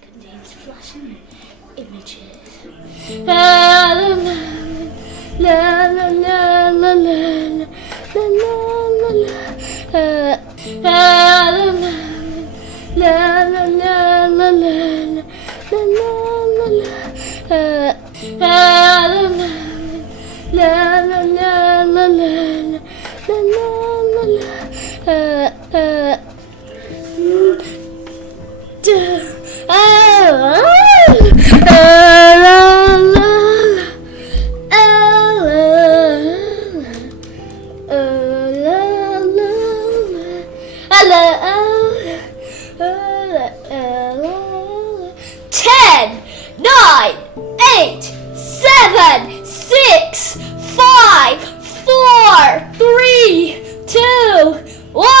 contains flashing images. La la la la la la la la la Ten, nine, 8, 7, 6, 5, 4, 3, 2, 1,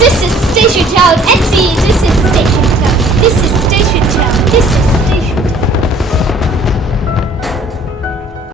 This is Station Town NC.